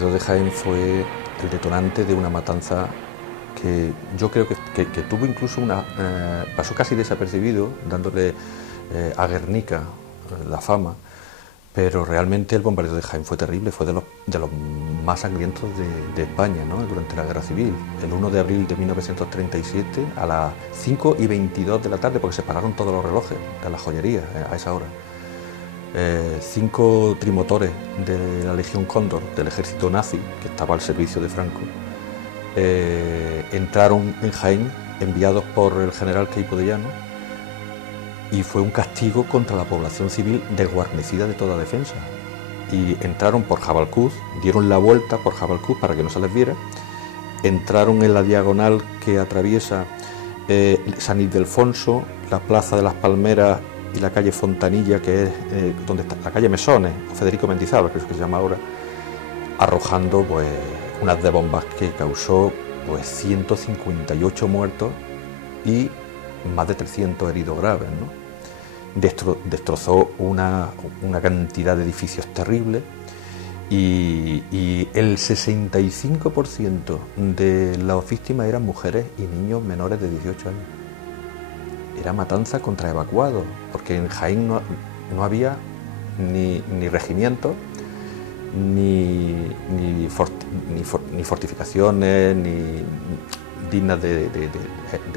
bombardeo de Jaén fue el detonante de una matanza que yo creo que tuvo incluso pasó casi desapercibido, dándole a Guernica la fama, pero realmente el bombardeo de Jaén fue terrible, fue de los más sangrientos de España, ¿no?, durante la Guerra Civil. El 1 de abril de 1937, a las 5:22 de la tarde, porque se pararon todos los relojes de la joyería a esa hora. 5 trimotores de la Legión Cóndor, del ejército nazi, que estaba al servicio de Franco, entraron en Jaén, enviados por el general Queipo de Llano, y fue un castigo contra la población civil desguarnecida de toda defensa. Y entraron por Jabalcuz, dieron la vuelta por Jabalcuz para que no se les viera, entraron en la diagonal que atraviesa San Ildefonso, la Plaza de las Palmeras y la calle Fontanilla, que es donde está la calle Mesones, o Federico Mendizábal, creo que se llama ahora, arrojando pues unas de bombas que causó pues 158 muertos y más de 300 heridos graves, ¿no? Destrozó una cantidad de edificios terribles y el 65% de las víctimas eran mujeres y niños menores de 18 años. Era matanza contra evacuados, porque en Jaén no había ni regimientos, ni fortificaciones, ni dignas de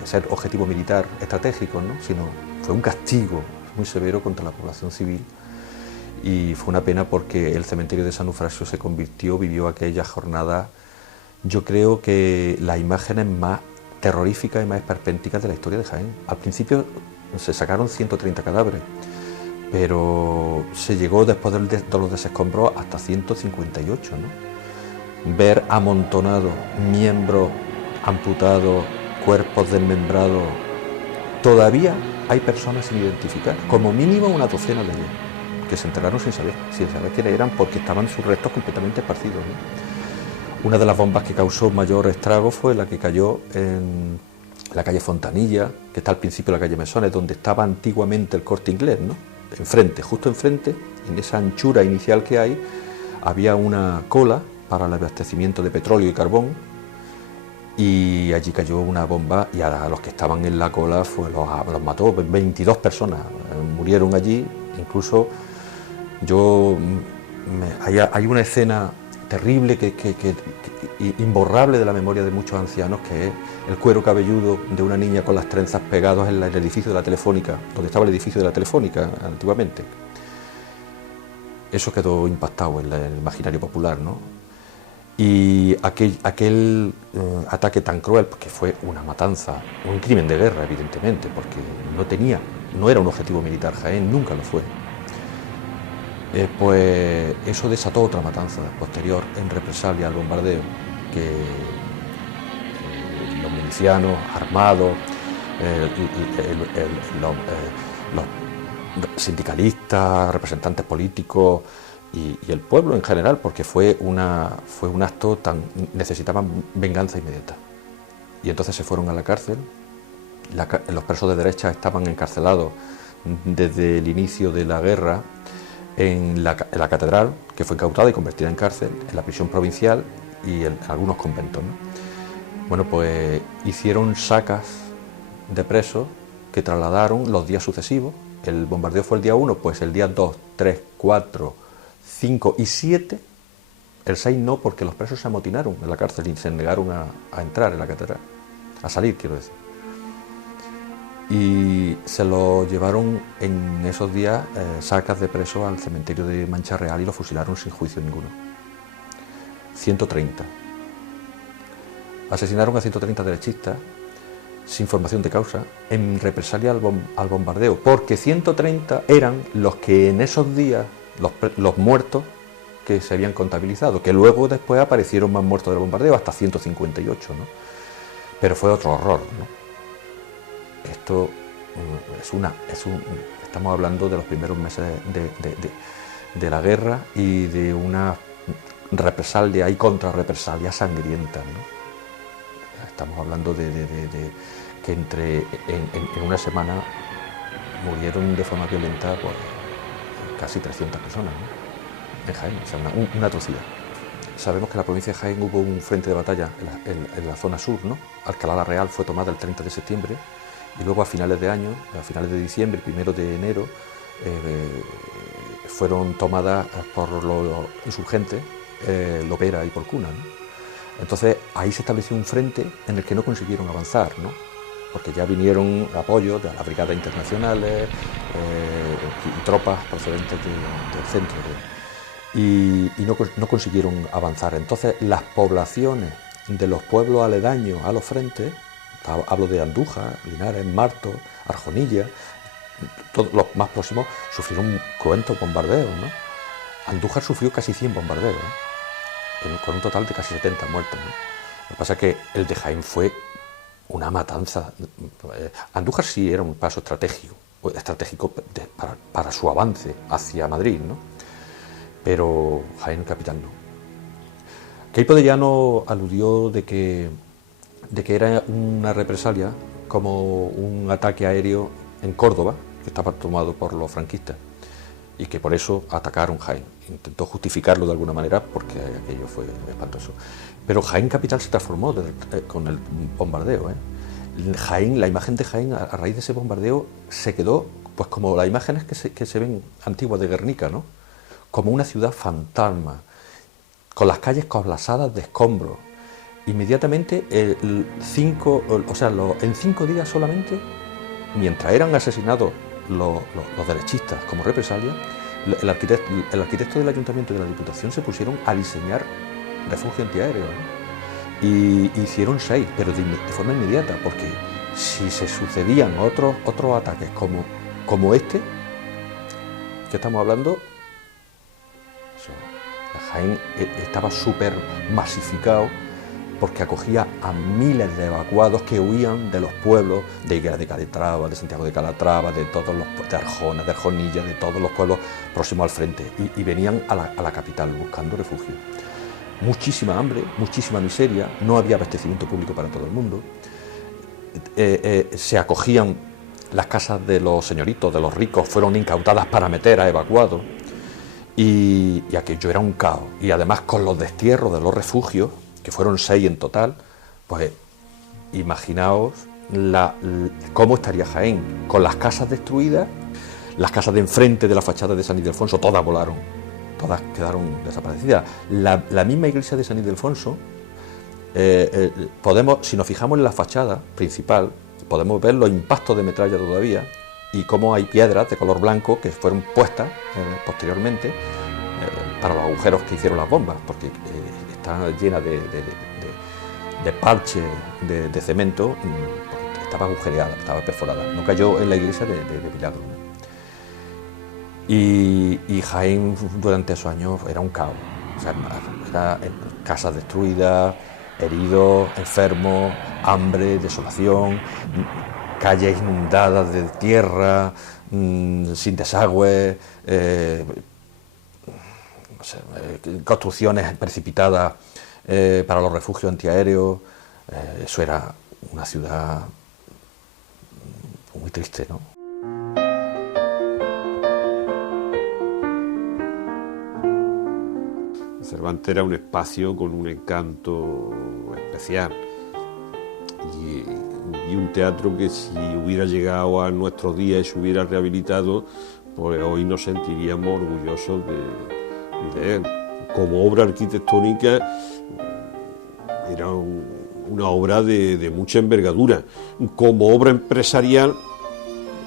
ser objetivo militar estratégico, ¿no?, sino fue un castigo muy severo contra la población civil, y fue una pena porque el cementerio de San Eufrasio vivió aquella jornada, yo creo que las imágenes más terroríficas y más esperpénticas de la historia de Jaén. Al principio se sacaron 130 cadáveres, pero se llegó después de los desescombros hasta 158, ¿no? Ver amontonados miembros amputados, cuerpos desmembrados. Todavía hay personas sin identificar, como mínimo una docena de ellos, que se enterraron sin saber quiénes eran, porque estaban sus restos completamente esparcidos, ¿no? Una de las bombas que causó mayor estrago fue la que cayó en la calle Fontanilla, que está al principio de la calle Mesones, donde estaba antiguamente el Corte Inglés, ¿no? Enfrente, justo enfrente, en esa anchura inicial que hay, había una cola para el abastecimiento de petróleo y carbón, y allí cayó una bomba y a los que estaban en la cola los mató. 22 personas murieron allí. Incluso hay una escena terrible imborrable de la memoria de muchos ancianos, que es el cuero cabelludo de una niña con las trenzas pegados en el edificio de la Telefónica, donde estaba el edificio de la Telefónica antiguamente. Eso quedó impactado en el imaginario popular, ¿no? Y aquel ataque tan cruel, porque fue una matanza, un crimen de guerra, evidentemente, porque no era un objetivo militar Jaén, nunca lo fue. Pues eso desató otra matanza posterior en represalia al bombardeo, que los milicianos armados, los sindicalistas, representantes políticos y el pueblo en general, porque fue un acto necesitaban venganza inmediata. Y entonces se fueron a la cárcel. Los presos de derecha estaban encarcelados desde el inicio de la guerra en la catedral, que fue incautada y convertida en cárcel, en la prisión provincial y en algunos conventos, ¿no? Bueno, pues hicieron sacas de presos que trasladaron los días sucesivos. El bombardeo fue el día 1, pues el día 2, 3, 4, 5 y 7, el 6 no, porque los presos se amotinaron en la cárcel y se negaron a entrar en la catedral, a salir, quiero decir. Y se lo llevaron en esos días, sacas de presos, al cementerio de Mancha Real, y lo fusilaron sin juicio ninguno. 130. Asesinaron a 130 derechistas sin formación de causa, en represalia al bombardeo, porque 130 eran los que en esos días, los muertos que se habían contabilizado, que luego después aparecieron más muertos del bombardeo, hasta 158, ¿no? Pero fue otro horror, ¿no? Esto estamos hablando de los primeros meses de la guerra y de una represalia y contrarrepresalia sangrienta, ¿no? Estamos hablando de que en una semana murieron de forma violenta pues, casi 300 personas, ¿no?, en Jaén, o sea, una atrocidad. sabemos que en la provincia de Jaén hubo un frente de batalla en la zona sur, ¿no? Alcalá la Real fue tomada el 30 de septiembre y luego a finales de año, a finales de diciembre, 1 de enero, fueron tomadas por los insurgentes Lopera y Porcuna, ¿no? Entonces ahí se estableció un frente en el que no consiguieron avanzar, ¿no? Porque ya vinieron apoyos de las brigadas internacionales y tropas procedentes del centro. Y no consiguieron avanzar. Entonces las poblaciones de los pueblos aledaños a los frentes, hablo de Andújar, Linares, Marto, Arjonilla, todos los más próximos sufrieron cruentos bombardeos, ¿no? Andújar sufrió casi 100 bombardeos, con un total de casi 70 muertos, ¿no? Lo que pasa es que el de Jaén fue una matanza. Andújar sí era un paso estratégico para su avance hacia Madrid, ¿no? Pero Jaén capital no. Queipo de Llano aludió de que era una represalia como un ataque aéreo en Córdoba, que estaba tomado por los franquistas, y que por eso atacaron Jaén. Intentó justificarlo de alguna manera porque aquello fue espantoso. Pero Jaén capital se transformó con el bombardeo, Jaén, la imagen de Jaén a raíz de ese bombardeo se quedó pues como las imágenes que se ven antiguas de Guernica, ¿no? Como una ciudad fantasma, con las calles colapsadas de escombros. Inmediatamente, en 5 días solamente, mientras eran asesinados los derechistas como represalia, el arquitecto del ayuntamiento y de la Diputación se pusieron a diseñar refugio antiaéreo, ¿no? Y hicieron 6, pero de forma inmediata, porque si se sucedían otros ataques como este, que estamos hablando, Jaén estaba súper masificado porque acogía a miles de evacuados que huían de los pueblos de Higueras de Calatrava, de Santiago de Calatrava, de Arjona, de Arjonilla, de todos los pueblos próximos al frente, y venían a la capital buscando refugio. Muchísima hambre, muchísima miseria, no había abastecimiento público para todo el mundo, se acogían las casas de los señoritos, de los ricos, fueron incautadas para meter a evacuados, y aquello era un caos. Y además con los destierros de los refugios, que fueron 6 en total, pues imaginaos cómo estaría Jaén, con las casas destruidas, las casas de enfrente de la fachada de San Ildefonso, todas volaron, todas quedaron desaparecidas. La misma iglesia de San Ildefonso, si nos fijamos en la fachada principal, podemos ver los impactos de metralla todavía, y cómo hay piedras de color blanco que fueron puestas posteriormente para los agujeros que hicieron las bombas, porque está llena de parche de cemento, porque estaba agujereada, estaba perforada, no cayó en la iglesia de milagro, ¿no? Y Jaén durante esos años era un caos, o sea, era casas destruidas, heridos, enfermos, hambre, desolación, calles inundadas de tierra, sin desagüe, construcciones precipitadas para los refugios antiaéreos. Eso era una ciudad muy triste, ¿no? Cervantes era un espacio con un encanto especial y un teatro que si hubiera llegado a nuestros días y se hubiera rehabilitado, pues hoy nos sentiríamos orgullosos de él. Como obra arquitectónica era una obra de mucha envergadura. Como obra empresarial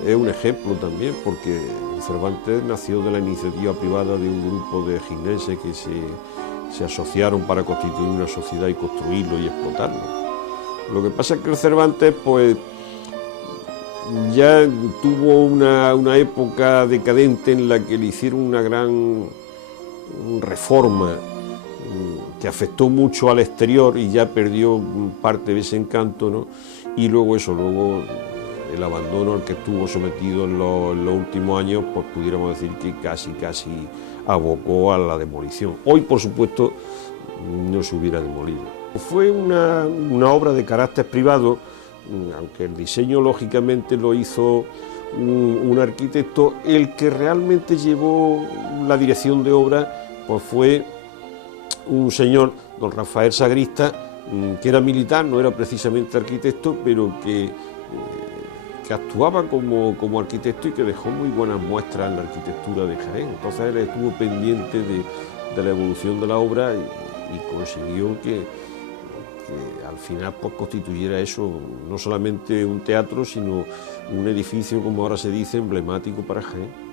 es un ejemplo también, porque Cervantes nació de la iniciativa privada de un grupo de jineses que se asociaron para constituir una sociedad y construirlo y explotarlo. Lo que pasa es que el Cervantes pues ya tuvo una época decadente en la que le hicieron una gran reforma que afectó mucho al exterior y ya perdió parte de ese encanto, ¿no? Y luego el abandono al que estuvo sometido en los últimos años, pues pudiéramos decir que casi abocó a la demolición. Hoy, por supuesto, no se hubiera demolido. Fue una obra de carácter privado, aunque el diseño lógicamente lo hizo un arquitecto. El que realmente llevó la dirección de obra pues fue un señor, don Rafael Sagrista, que era militar, no era precisamente arquitecto, pero que actuaba como arquitecto y que dejó muy buenas muestras en la arquitectura de Jaén. Entonces él estuvo pendiente de la evolución de la obra y consiguió que al final pues constituyera eso no solamente un teatro, sino un edificio, como ahora se dice, emblemático para Jaén.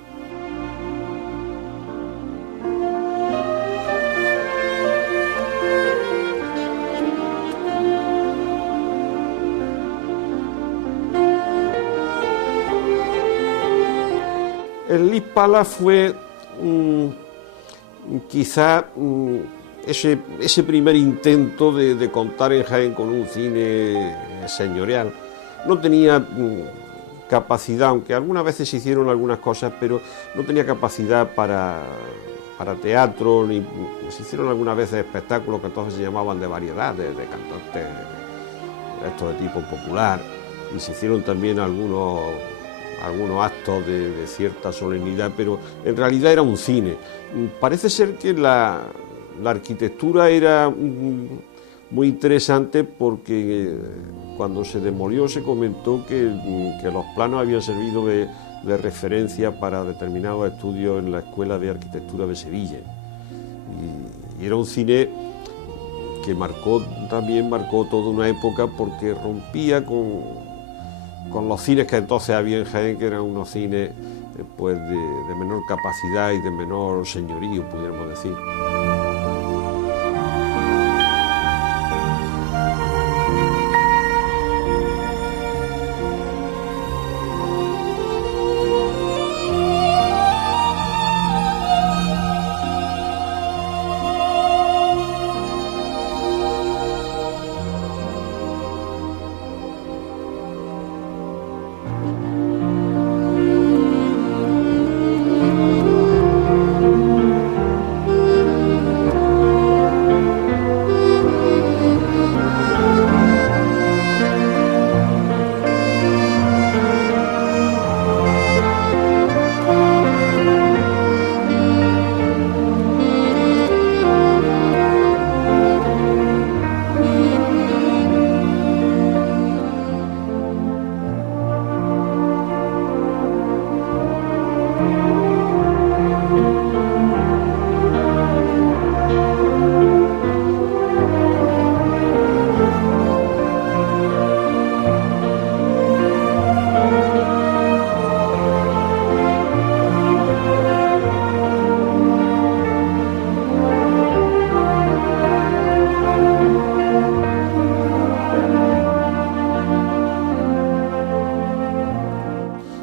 El Lis Palace fue quizá ese primer intento de contar en Jaén con un cine señorial. No tenía capacidad, aunque algunas veces se hicieron algunas cosas, pero no tenía capacidad para teatro, ni se hicieron algunas veces espectáculos que entonces se llamaban de variedad, de cantantes, estos de tipo popular, y se hicieron también algunos actos de cierta solemnidad, pero en realidad era un cine. Parece ser que la arquitectura era muy interesante porque cuando se demolió se comentó que los planos habían servido de referencia para determinados estudios en la Escuela de Arquitectura de Sevilla. Y era un cine que marcó toda una época porque rompía con los cines que entonces había en Jaén, que eran unos cines pues de menor capacidad y de menor señorío, pudiéramos decir.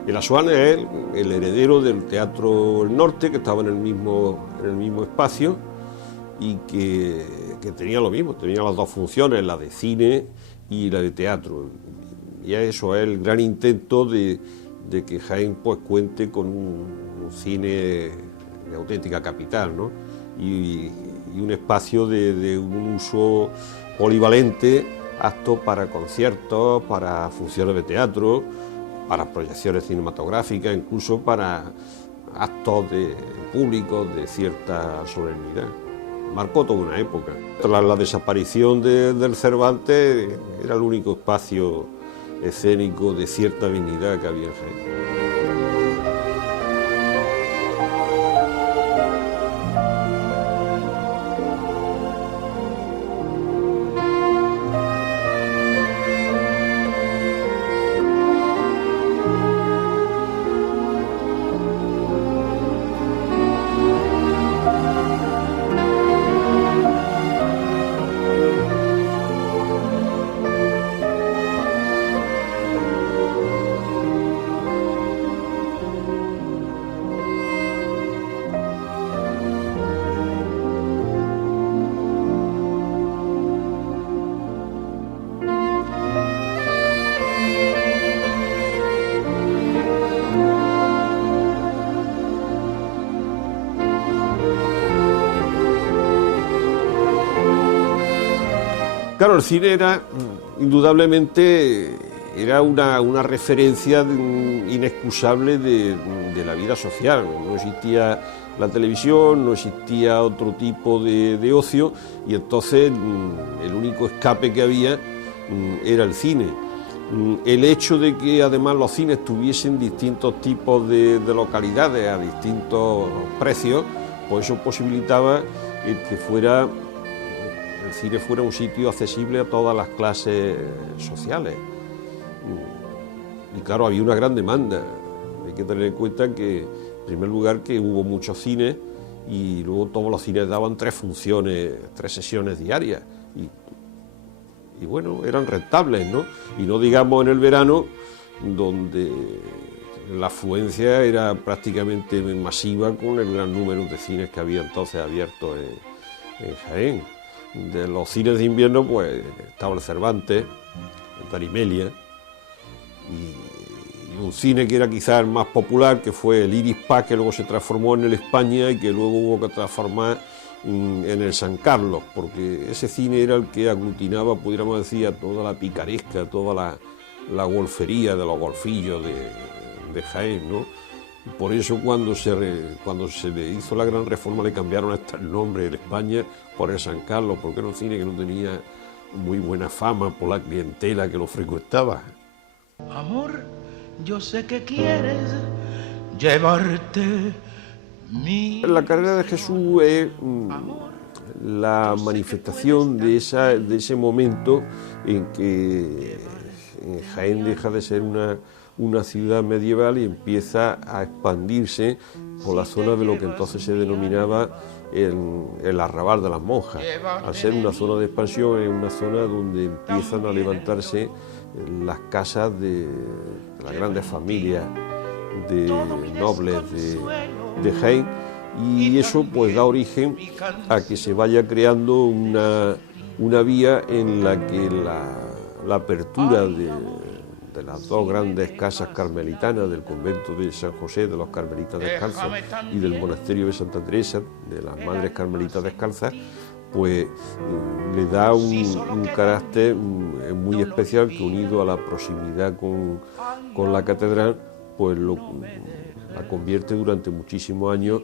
El Asuán es el heredero del Teatro El Norte, que estaba en el mismo espacio y que tenía lo mismo, tenía las dos funciones, la de cine y la de teatro. Y eso es el gran intento de que Jaén pues cuente con un cine de auténtica capital, ¿no? Y un espacio de un uso polivalente, apto para conciertos, para funciones de teatro, para proyecciones cinematográficas, incluso para actos públicos de cierta solemnidad. Marcó toda una época. Tras la desaparición del Cervantes, era el único espacio escénico de cierta dignidad que había en Jaén. Claro, el cine era indudablemente era una referencia inexcusable de la vida social. No existía la televisión, no existía otro tipo de ocio, y entonces el único escape que había era el cine. El hecho de que además los cines tuviesen distintos tipos de localidades a distintos precios, pues eso posibilitaba el que el cine fuera un sitio accesible a todas las clases sociales. Y claro, había una gran demanda. Hay que tener en cuenta que, en primer lugar, que hubo muchos cines, y luego todos los cines daban 3 sesiones diarias. Y bueno, eran rentables, ¿no? Y no digamos en el verano, donde la afluencia era prácticamente masiva con el gran número de cines que había entonces abiertos en Jaén. De los cines de invierno, pues estaba el Cervantes, el Tarimelia, y un cine que era quizás el más popular, que fue el Iris Pac, que luego se transformó en el España y que luego hubo que transformar en el San Carlos, porque ese cine era el que aglutinaba, pudiéramos decir, a toda la picaresca, toda la golfería de los golfillos de Jaén, ¿no? Por eso cuando se le hizo la gran reforma le cambiaron hasta el nombre de España por el San Carlos, porque era un cine que no tenía muy buena fama por la clientela que lo frecuentaba. Amor, yo sé que quieres llevarte mi... La carrera de Jesús es la manifestación de ese momento en que Jaén deja de ser una ciudad medieval y empieza a expandirse por la zona de lo que entonces se denominaba el arrabal de las monjas. Al ser una zona de expansión, es una zona donde empiezan a levantarse las casas de las grandes familias de nobles de Jaén, y eso pues da origen a que se vaya creando una vía en la que la apertura de las 2 grandes casas carmelitanas, del convento de San José de los Carmelitas Descalzos y del monasterio de Santa Teresa, de las Madres Carmelitas Descalzas, pues le da un carácter muy especial, que unido a la proximidad con la catedral, pues la convierte durante muchísimos años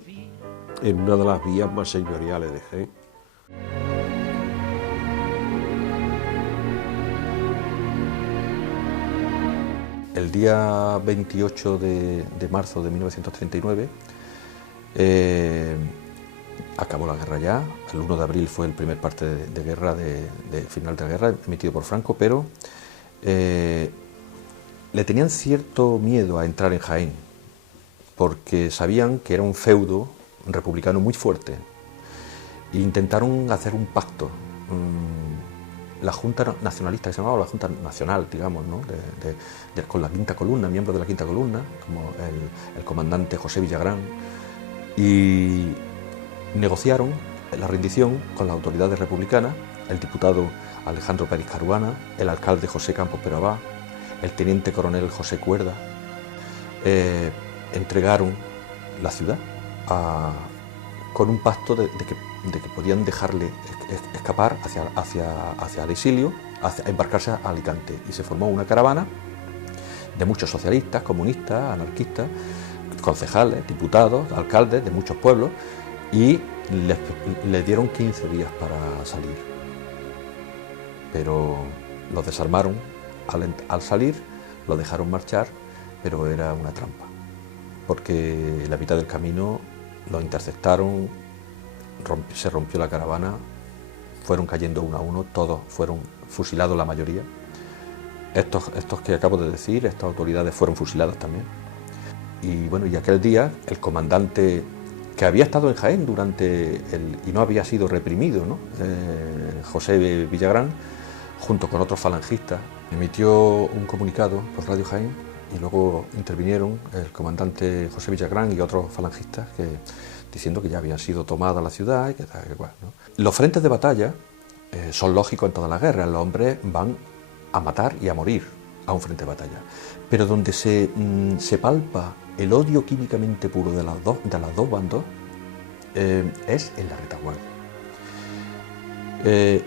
en una de las vías más señoriales de Jaén. El día 28 de marzo de 1939 acabó la guerra ya. El 1 de abril fue el primer parte de guerra, de final de la guerra, emitido por Franco, pero le tenían cierto miedo a entrar en Jaén, porque sabían que era un feudo republicano muy fuerte. E intentaron hacer un pacto. La Junta Nacionalista, que se llamaba la Junta Nacional, digamos, ¿no? Con la Quinta Columna, miembros de la Quinta Columna, como el comandante José Villagrán, y negociaron la rendición con las autoridades republicanas, el diputado Alejandro Pérez Caruana, el alcalde José Campos Perabá, el teniente coronel José Cuerda. Entregaron la ciudad con un pacto de que podían dejarle escapar hacia el exilio, a embarcarse a Alicante, y se formó una caravana de muchos socialistas, comunistas, anarquistas, concejales, diputados, alcaldes de muchos pueblos, y les dieron 15 días para salir, pero los desarmaron al salir, los dejaron marchar, pero era una trampa, porque en la mitad del camino los interceptaron, se rompió la caravana, fueron cayendo uno a uno, todos fueron fusilados, la mayoría. Estos que acabo de decir, estas autoridades fueron fusiladas también. Y bueno, y aquel día el comandante, que había estado en Jaén y no había sido reprimido, ¿no? José Villagrán, junto con otros falangistas, emitió un comunicado por Radio Jaén, y luego intervinieron el comandante José Villagrán y otros falangistas diciendo que ya había sido tomada la ciudad y que tal, que cual, ¿no? Los frentes de batalla son lógicos en todas las guerras. Los hombres van a matar y a morir a un frente de batalla, pero donde se palpa el odio químicamente puro de los dos bandos es en la retaguardia.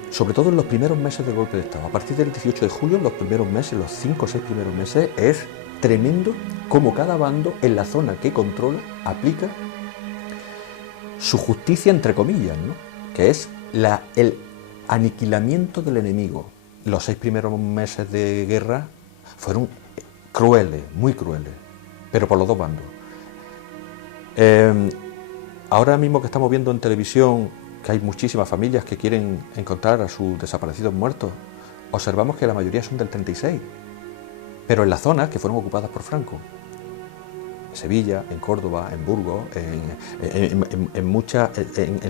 sobre todo en los primeros meses del golpe de Estado. A partir del 18 de julio, los primeros meses, los 5 o 6 primeros meses, es tremendo cómo cada bando en la zona que controla aplica su justicia, entre comillas, ¿no? Que es el aniquilamiento del enemigo. Los 6 primeros meses de guerra fueron crueles, muy crueles, pero por los dos bandos. Ahora mismo que estamos viendo en televisión que hay muchísimas familias que quieren encontrar a sus desaparecidos muertos, observamos que la mayoría son del 36, pero en las zonas que fueron ocupadas por Franco. En Sevilla, en Córdoba, en Burgos, en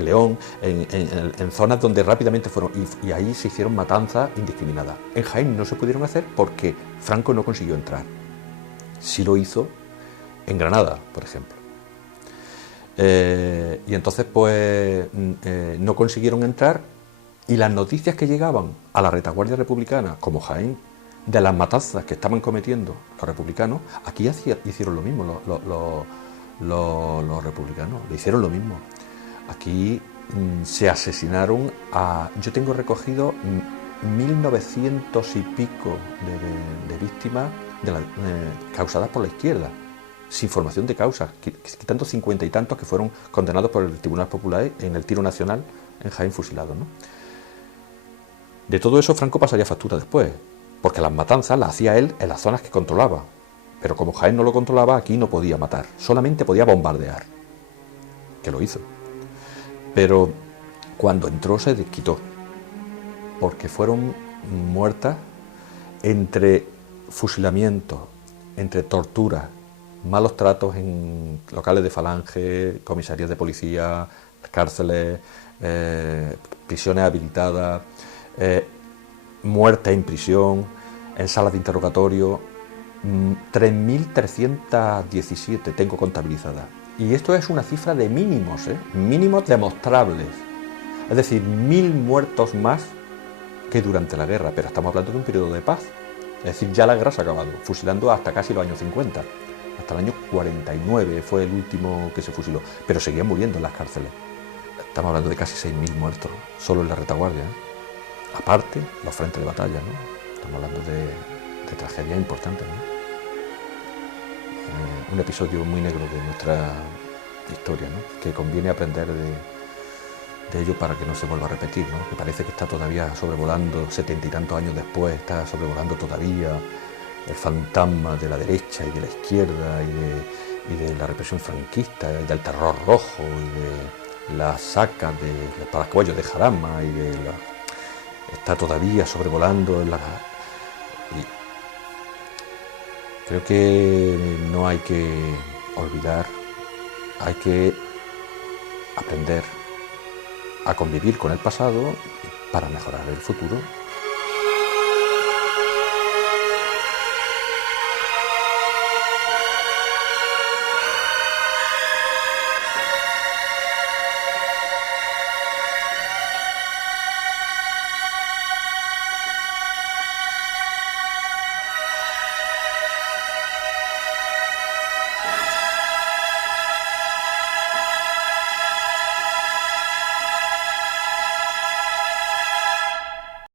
León, en zonas donde rápidamente fueron, y ahí se hicieron matanzas indiscriminadas. En Jaén no se pudieron hacer porque Franco no consiguió entrar. Sí lo hizo en Granada, por ejemplo. Y entonces pues no consiguieron entrar, y las noticias que llegaban a la retaguardia republicana, como Jaén, de las matanzas que estaban cometiendo los republicanos, aquí hicieron lo mismo los republicanos, le hicieron lo mismo. Aquí se asesinaron yo tengo recogido 1900 y pico de víctimas causadas por la izquierda, sin formación de causas, quitando 50 y tantos que fueron condenados por el Tribunal Popular en el tiro nacional en Jaén, fusilados, ¿no? De todo eso Franco pasaría factura después, porque las matanzas las hacía él en las zonas que controlaba, pero como Jaén no lo controlaba, aquí no podía matar, solamente podía bombardear, que lo hizo. Pero cuando entró se desquitó, porque fueron muertas entre fusilamientos, entre torturas, malos tratos en locales de Falange, comisarías de policía, cárceles, prisiones habilitadas, muertes en prisión, en salas de interrogatorio, 3.317 tengo contabilizadas. Y esto es una cifra de mínimos, mínimos demostrables. Es decir, 1.000 muertos más que durante la guerra, pero estamos hablando de un periodo de paz. Es decir, ya la guerra se ha acabado, fusilando hasta casi los años 50. Hasta el año 49 fue el último que se fusiló, pero seguían muriendo en las cárceles. Estamos hablando de casi 6.000 muertos, solo en la retaguardia, Aparte, los frentes de batalla, ¿no? Estamos hablando de tragedias importantes, ¿no? Un episodio muy negro de nuestra historia, ¿no? Que conviene aprender de ello para que no se vuelva a repetir, ¿no? Que parece que está todavía sobrevolando, 70 y tantos años después, está sobrevolando todavía el fantasma de la derecha y de la izquierda y de la represión franquista, y del terror rojo, y de las sacas de Paracuellos de Jarama, está todavía sobrevolando y creo que no hay que olvidar, hay que aprender a convivir con el pasado para mejorar el futuro.